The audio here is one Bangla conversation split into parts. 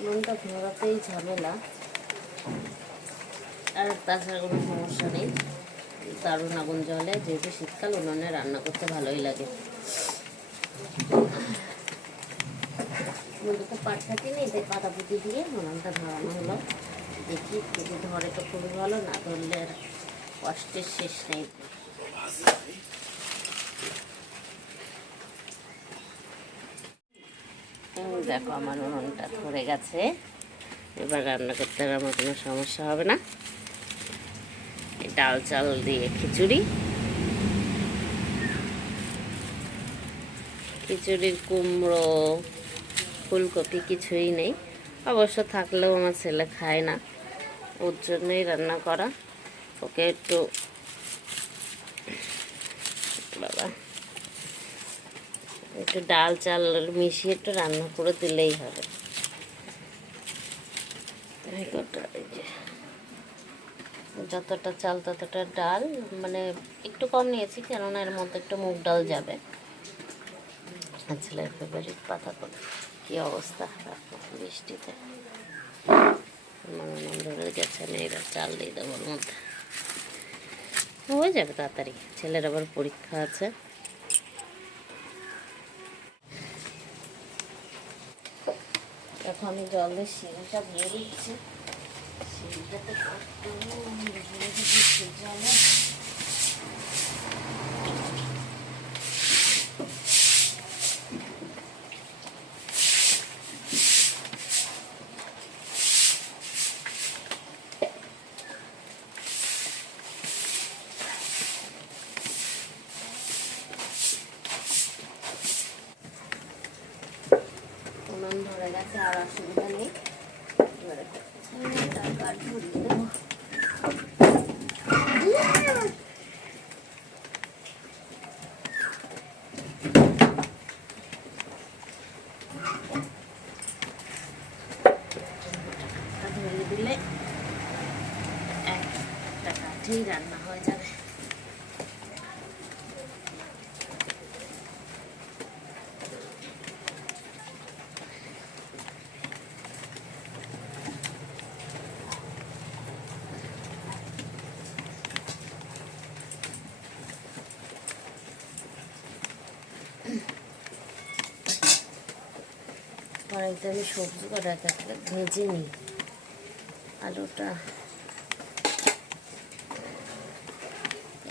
উনুনটা ধরাতেই ঝামেলা। আর তাছাড়া কোনো সমস্যা নেই। দারুণ আগুন জলে যেহেতু শীতকাল, উনুনে রান্না করতে ভালোই লাগে। মধ্যে পাটকাটি নেই তাই পাতা পুঁতি দিয়ে উনুনটা ধরানো হলো। দেখি যদি ধরে তো খুবই ভালো, না ধরলে আর কষ্টের শেষ নেই এই দেখো আমার উনুনটা ধরে গেছে। এবার রান্না করতে আর আমার কোনো সমস্যা হবে না। ডাল চাল দিয়ে খিচুড়ি। খিচুড়ির কুমড়ো, ফুলকপি কিছুই নেই। অবশ্য থাকলেও আমার ছেলে খায় না। ওর জন্যই রান্না করা। ওকে একটু বাবা। একটু ডাল চাল মিশিয়ে একটু রান্না করে দিলেই হবে। যতটা চাল ততটা ডাল মানে একটু কম নিয়েছি, কেননা এর মধ্যে একটু মুগ ডাল যাবে। ছেলের ফেভারিট পাতা করে কী অবস্থা? বৃষ্টিতে ধরে গেছে চাল দিয়ে দেবো মধ্যে। হয়ে যাবে তাড়াতাড়ি। ছেলের আবার পরীক্ষা আছে। দেখো আমি জল দিয়ে শিলটা দিয়ে দিচ্ছি শিলটাতে করতে জলে উনুন ধরে গেছে আর অসুবিধা নেই এবারে তারপর ধরিয়ে দেবো ধরিয়ে দিলে একটা কাঠেই রান্না হয়ে আমি সবজি কটা একটা ভেজে নিই। আলুটা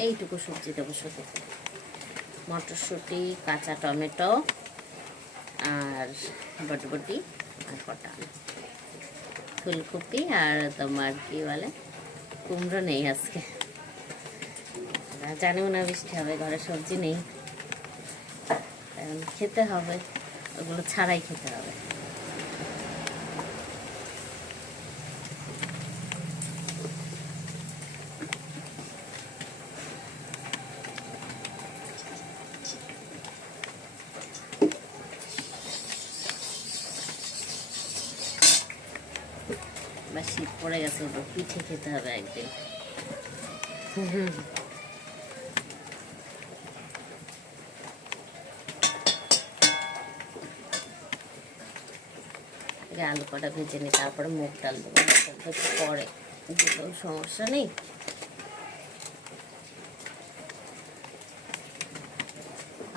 এইটুকু সবজি দেবো শুধু। মটরশুঁটি, কাঁচা টমেটো আর বটবটি আর কটা ফুলকপি আর তোমার কি বলে, কুমড়ো নেই আজকে। জানিও না বৃষ্টি হবে, ঘরে সবজি নেই। খেতে হবে, ওগুলো ছাড়াই খেতে হবে। শীত পড়ে গেছে ওটা? পিঠে খেতে হবে একদিন। আলু কটা ভেজে নিই, তারপরে মুখ ডাল দেবো। তো পরে সমস্যা নেই।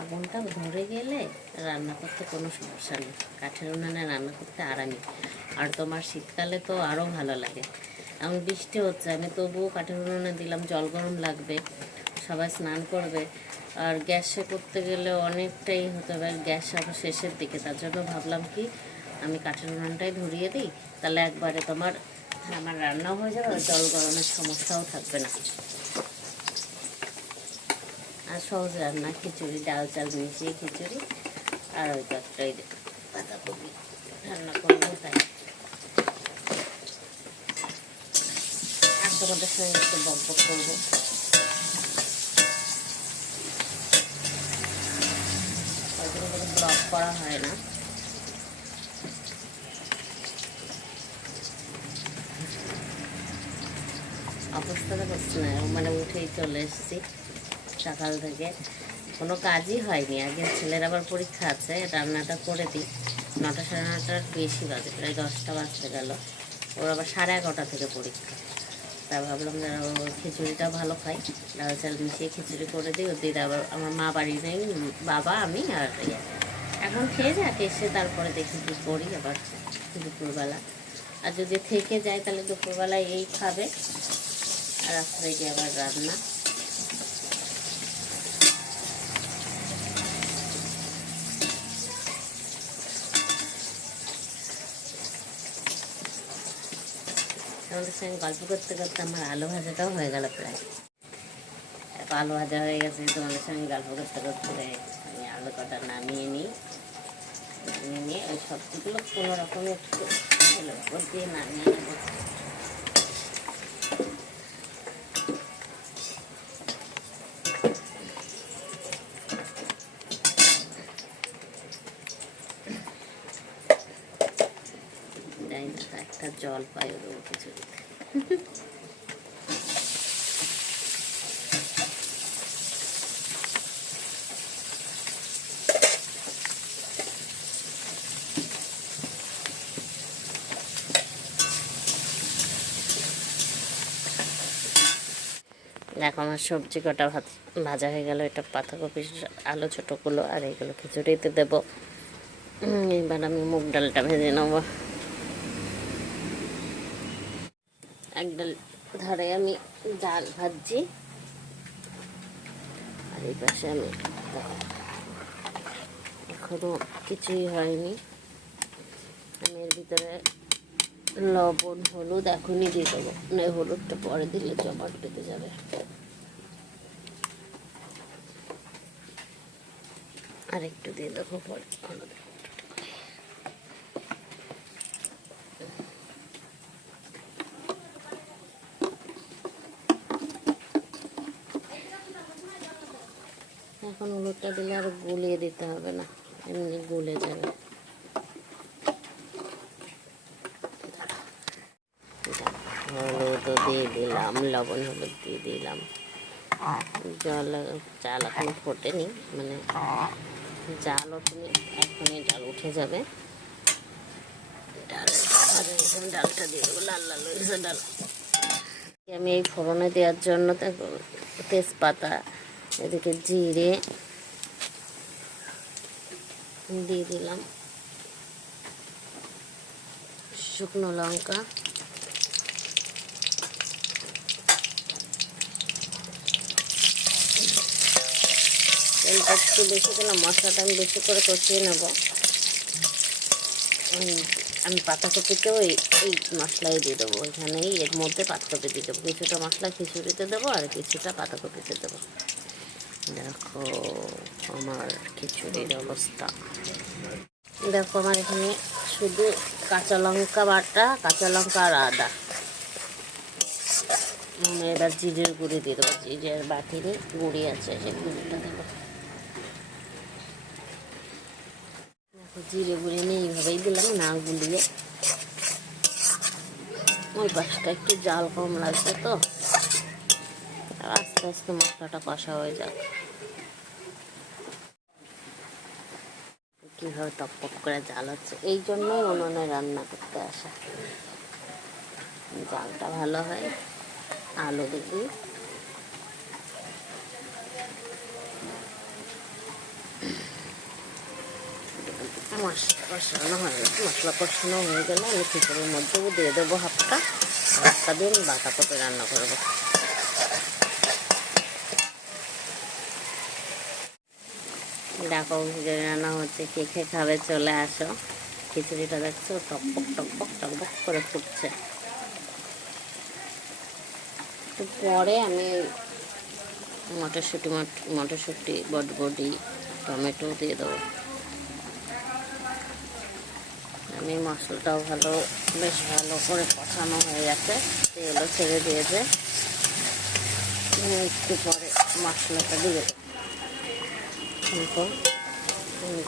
আগুনটা ধরে গেলে রান্না করতে কোনো সমস্যা নেই। কাঠের উনানে রান্না করতে আরামই। আর তোমার শীতকালে তো আরও ভালো লাগে। এমন বৃষ্টি হচ্ছে, আমি তবুও কাঠের উনুনে দিলাম, জল গরম লাগবে, সবাই স্নান করবে। আর গ্যাসে করতে গেলে অনেকটাই হতে হবে, গ্যাস আবার শেষের দিকে, তার জন্য ভাবলাম কি, আমি কাঠের উনুনটাই ধরিয়ে দিই, তাহলে একবারে তোমার, আমার রান্নাও হয়ে যাবে, আর জল গরমের সমস্যাও থাকবে না। আর সহজ রান্না খিচুড়ি, ডাল চাল মিশিয়ে খিচুড়ি, আর ওই তো একটা ওই যে বাঁধাকপি, রান্না করব তাই আর তোমাদের সঙ্গে একটু বক করব ব্লগ করা হয় না অবস্থাটা হচ্ছে না মানে উঠেই চলে এসেছি সকাল থেকে। কোনো কাজই হয়নি, আগে ছেলের আবার পরীক্ষা আছে, রান্নাটা করে দিই। নটা সাড়ে নটার বেশি বাজে, প্রায় দশটা বাজতে গেল। ওর আবার সাড়ে এগারোটা থেকে পরীক্ষা। তা ভাবলাম যে খিচুড়িটা ভালো খাই ডাল চাল মিশিয়ে খিচুড়ি করে দিই। ও আবার, আমার মা বাড়ি নেই, বাবা, আমি আর ইয়ে। এখন খেয়ে যাক, এসে তারপরে দেখি কী করি আবার দুপুরবেলা। আর যদি থেকে যায়, তাহলে দুপুরবেলায় এই খাবে। আর রাত্রে গিয়ে আবার রান্না। তোমাদের সঙ্গে গল্প করতে করতে আমার আলু ভাজাটাও হয়ে গেল প্রায়। আলু ভাজা হয়ে গেছে, তোমাদের সঙ্গে গল্প করতে করতে আমি আলু কটা নামিয়ে নিই। নামিয়ে নিয়ে ওই সবজিগুলো কোনো রকম একটু দিয়ে নামিয়ে জল পাই ওর খিচুড়িতে দেখো, আমার সবজি কটা ভাত, ভাজা হয়ে গেল। এটা পাতাকপির আলু, ছোটোগুলো, আর এইগুলো খিচুড়িতে দেবো। এবার আমি মুগ ডালটা ভেজে নেব। এক ডাল ধারে আমি ডাল ভাজছি। আর এই পাশে আমি এখনও কিছুই হয়নি। আমি এর ভিতরে লবণ, হলুদ এখনই দিয়ে দেবো। না হলুদটা পরে দিলে জমাট পেতে যাবে। আর একটু দিয়ে দেবো পরে। হলুদ হলুদটা দিলে আর গুলিয়ে দিতে হবে না, এমনি গুলে যাবে। হলুদও দিয়ে দিলাম, লবণ হলুদ দিয়ে দিলাম। জল চাল এখন ফোটেনি মানে জাল ওঠেনি, এখনই ডাল উঠে যাবে। ডাল ডালটা দিয়ে দেবো, লাল লাল হয়েছে ডাল। আমি এই ফোড়নে দেওয়ার জন্য তেজপাতা, এদিকে জিরে দিয়ে দিলাম। শুকনো লঙ্কা। একটু বেশি দিলাম, মশলাটা আমি বেশি করে কষিয়ে নেব। আমি পাতাকপিতেও এই এই মশলাই দিয়ে দেবো এখানেই এর মধ্যে পাতাকপি দিয়ে দেবো। কিছুটা মশলা খিচুড়িতে দেবো আর কিছুটা পাতাকপিতে দেবো। দেখো, আমার খিচুড়ির অবস্থা। দেখো, আমার এখানে শুধু কাঁচা লঙ্কা বাটা, কাঁচা লঙ্কা আর আদা। এবার জিরের গুঁড়ি দিয়ে দেবো। জিরের বাটিরই গুঁড়ি আছে সেই গুঁড়িটা দেবো। দেখো, জিরে গুঁড়ি আমি এইভাবেই দিলাম, না গুলিয়ে। ওই পাশটা একটু জাল কম লাগছে তো। আস্তে আস্তে মশলাটা কষা হয়ে যাক। কীভাবে টপ করে জাল হচ্ছে, এই জন্যই উনুনে রান্না করতে আসা। জালটা ভালো হয়, আলু দেখি মশলা কষানো হয়ে গেছে, মশলা কষানো হয়ে গেলে আমি খিচুড়ির মধ্যেও দিয়ে দেবো হাফটা একটা দিয়ে আমি বাঁধাকপি রান্না করব। দেখো খিচুড়ি রান্না হচ্ছে, কে খেয়ে খাবে চলে আসো। খিচুড়িটা দেখছ? টকবক টকবক টকবক করে ফুটছে। একটু পরে আমি মটরশুঁটি, মট- মটরশুঁটি বটবডি টমেটো দিয়ে দেবো। আমি মশলাটাও ভালো, বেশ ভালো করে কষানো হয়ে গেছে। তেলও ছেড়ে দিয়েছে। একটু পরে মশলাটা দিয়ে দেবো। দেখো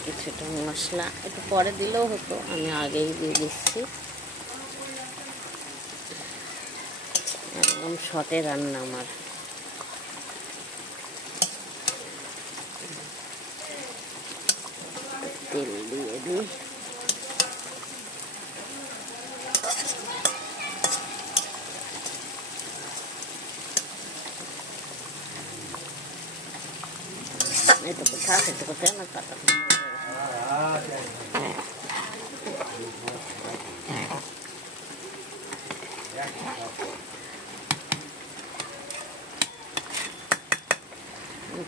কিছুটা মশলা একটু পরে দিলেও হতো, আমি আগেই দিয়ে দিচ্ছি। একদম শটে রান্না আমার। তেল দিয়ে দিই। এই তো পিঠা খেতে করতে আমার পাতা হ্যাঁ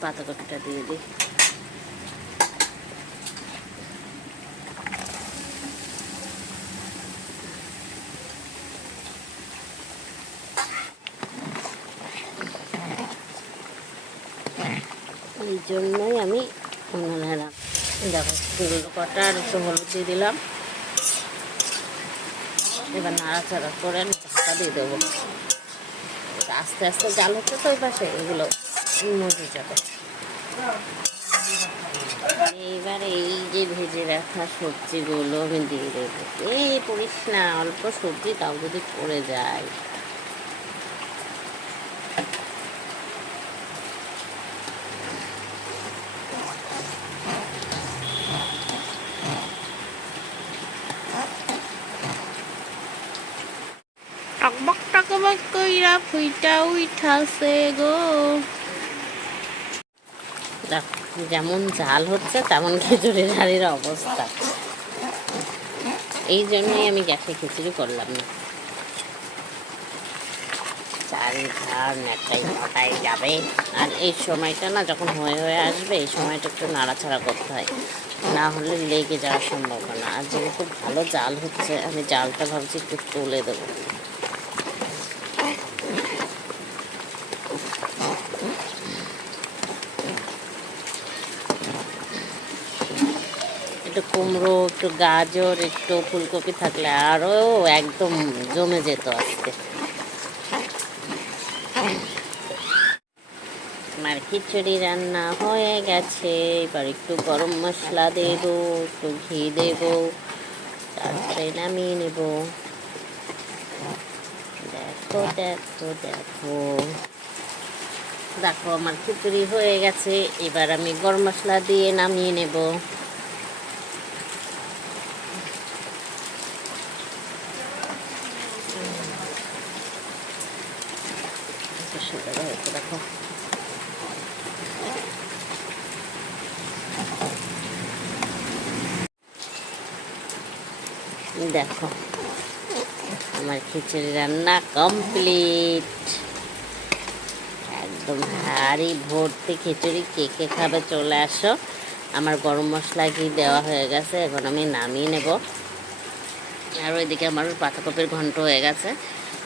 পাতাকপিটা দিয়ে দিই এই জন্যই আমি উনুনে দেখো সেগুলো কটা আর একটু হলুদ দিয়ে দিলাম। এবার নাড়াচাড়া করে আমি ঢাকা দিয়ে দেবো। আস্তে আস্তে জাল হচ্ছে তো ওই পাশে, এগুলো মজে যাবে। এইবার এই যে ভেজে রাখা সবজিগুলো আমি দিয়ে দেবো। এই পড়িস না, অল্প সবজি তাও যদি পড়ে যায় টকবক কইরা ফুইটা উঠাছে গো। যেমন জাল হচ্ছে, তেমন খিচুড়ির হাড়ির অবস্থা। এই জন্যই আমি গ্যাসে খিচুড়ি করলাম না। যাবে? আর এই সময়টা না যখন হয়ে হয়ে আসবে, এই সময়টা একটু নাড়াচাড়া করতে হয়। না হলে লেগে যাওয়ার সম্ভাবনা। আর যেহেতু ভালো জাল হচ্ছে, আমি জালটা ভাবছি একটু তুলে দেবো। কুমড়ো, একটু গাজর, একটু ফুলকপি থাকলে আরও একদম জমে যেত আজকে। আমার খিচুড়ি রান্না হয়ে গেছে। এবার একটু গরম মশলা দেব, একটু ঘি দেব, তারপরে নামিয়ে নেব। দেখো দেখো দেখো। দেখো, আমার খিচুড়ি হয়ে গেছে। এবার আমি গরম মশলা দিয়ে নামিয়ে নেব। দেখো দেখো, আমার খিচুড়ি রান্না কমপ্লিট একদম হাড়ি ভর্তি খিচুড়ি, কে কে খাবে চলে আসো। আমার গরম মশলা ঘি দেওয়া হয়ে গেছে, এখন আমি নামিয়ে নেব। আর ওইদিকে আমার পাতাকপির ঘন্ট হয়ে গেছে।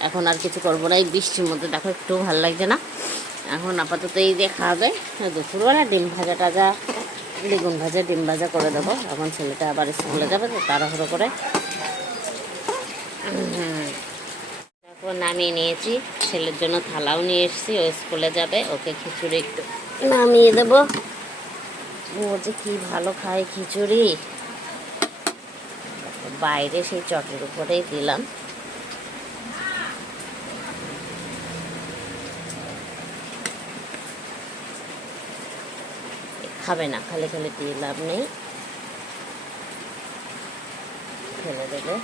এখন আর কিছু করব না, এই বৃষ্টির মধ্যে দেখো একটু ভালো লাগছে না। এখন আপাতত এই দিয়ে খাবে দুপুরবেলা ডিম ভাজা টাজা, বেগুন ভাজা, ডিম ভাজা করে দেবো। এখন ছেলেটা আবার স্কুলে যাবে, তো তাড়াহুড়ো করে। দেখো, নামিয়ে নিয়েছি। ছেলের জন্য থালাও নিয়ে এসেছি, ও স্কুলে যাবে, ওকে খিচুড়ি একটু নামিয়ে দেবো। ও যে কি ভালো খায় খিচুড়ি। বাইরে সেই চটের উপরেই দিলাম। খাবে না খালি খালি দিয়ে লাভ নেই। ফেলে দেবে।